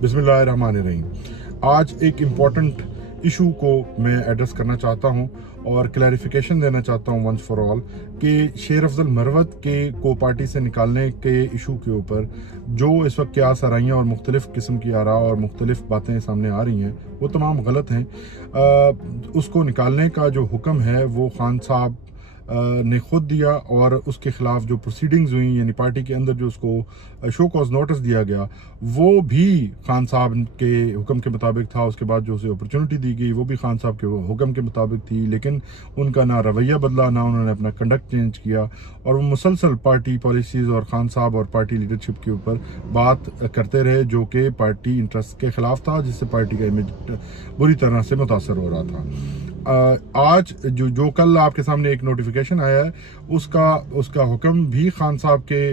बिस्मिल्लाहिर्रहमानिर्रहीम। आज एक इम्पॉर्टेंट इशू को मैं एड्रेस करना चाहता हूँ और क्लैरिफिकेशन देना चाहता हूँ वंस फॉर ऑल कि शेर अफजल मरवत के को पार्टी से निकालने के इशू के ऊपर जो इस वक्त क्या सराहियाँ और मुख्तलिफ़ किस्म की आरा और मुख्तलिफ़ बातें सामने आ रही हैं वो तमाम गलत हैं। उसको निकालने का जो हुक्म है वो खान साहब ने खुद दिया और उसके खिलाफ जो प्रोसीडिंग्स हुई यानी पार्टी के अंदर जो उसको शो कॉज नोटिस दिया गया वो भी खान साहब के हुक्म के मुताबिक था। उसके बाद जो उसे अपॉर्चुनिटी दी गई वो भी खान साहब के हुक्म के मुताबिक थी, लेकिन उनका ना रवैया बदला ना उन्होंने अपना कंडक्ट चेंज किया और वो मुसलसल पार्टी पॉलिसीज़ और खान साहब और पार्टी लीडरशिप के ऊपर बात करते रहे जो कि पार्टी इंटरेस्ट के ख़िलाफ़ था, जिससे पार्टी का इमेज बुरी तरह से मुतासर हो रहा था। आज जो कल आपके सामने एक नोटिफिकेशन आया है उसका हुक्म भी खान साहब के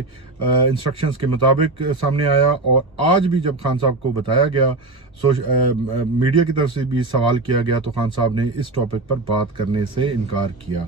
इंस्ट्रक्शंस के मुताबिक सामने आया और आज भी जब खान साहब को बताया गया मीडिया की तरफ से भी सवाल किया गया तो खान साहब ने इस टॉपिक पर बात करने से इनकार किया।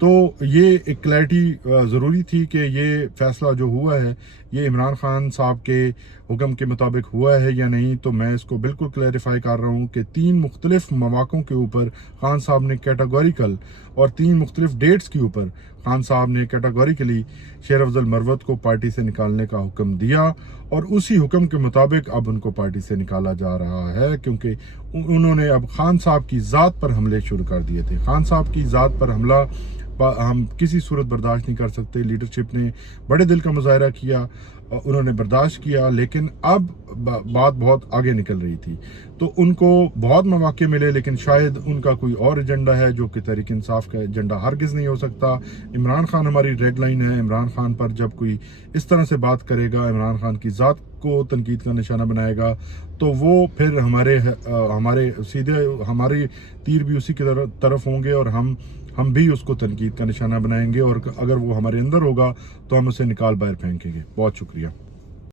तो ये एक क्लैरिटी ज़रूरी थी कि ये फैसला जो हुआ है ये इमरान खान साहब के हुक्म के मुताबिक हुआ है या नहीं। तो मैं इसको बिल्कुल क्लैरिफाई कर रहा हूँ कि 3 मुख्तलिफ मौक़ों के ऊपर खान साहब ने कैटेगोरिकल और 3 मुख्तलिफ डेट्स के ऊपर खान साहब ने कैटेगोरिकली शेर अफजल मरवत को पार्टी से निकालने का हुक्म दिया और उसी हुक्म के मुताबिक अब उनको पार्टी से निकाला जा रहा है, क्योंकि उन्होंने अब खान साहब की ज़ात पर हमले शुरू कर दिए थे। खान साहब की ज़ात पर हमला हम किसी सूरत बर्दाश्त नहीं कर सकते। लीडरशिप ने बड़े दिल का मुजाहरा किया, उन्होंने बर्दाश्त किया, लेकिन अब बात बहुत आगे निकल रही थी। तो उनको बहुत मौके मिले, लेकिन शायद उनका कोई और एजेंडा है जो कि तहरीक इंसाफ का एजेंडा हरगिज़ नहीं हो सकता। इमरान खान हमारी रेड लाइन है। इमरान खान पर जब कोई इस तरह से बात करेगा, इमरान खान की ज़ात को तनकीद का निशाना बनाएगा, तो वो फिर हमारे सीधे हमारे तीर भी उसी की तरफ होंगे और हम भी उसको तनकीद का निशाना बनाएंगे और अगर वो हमारे अंदर होगा तो हम उसे निकाल बाहर फेंकेंगे। बहुत शुक्रिया।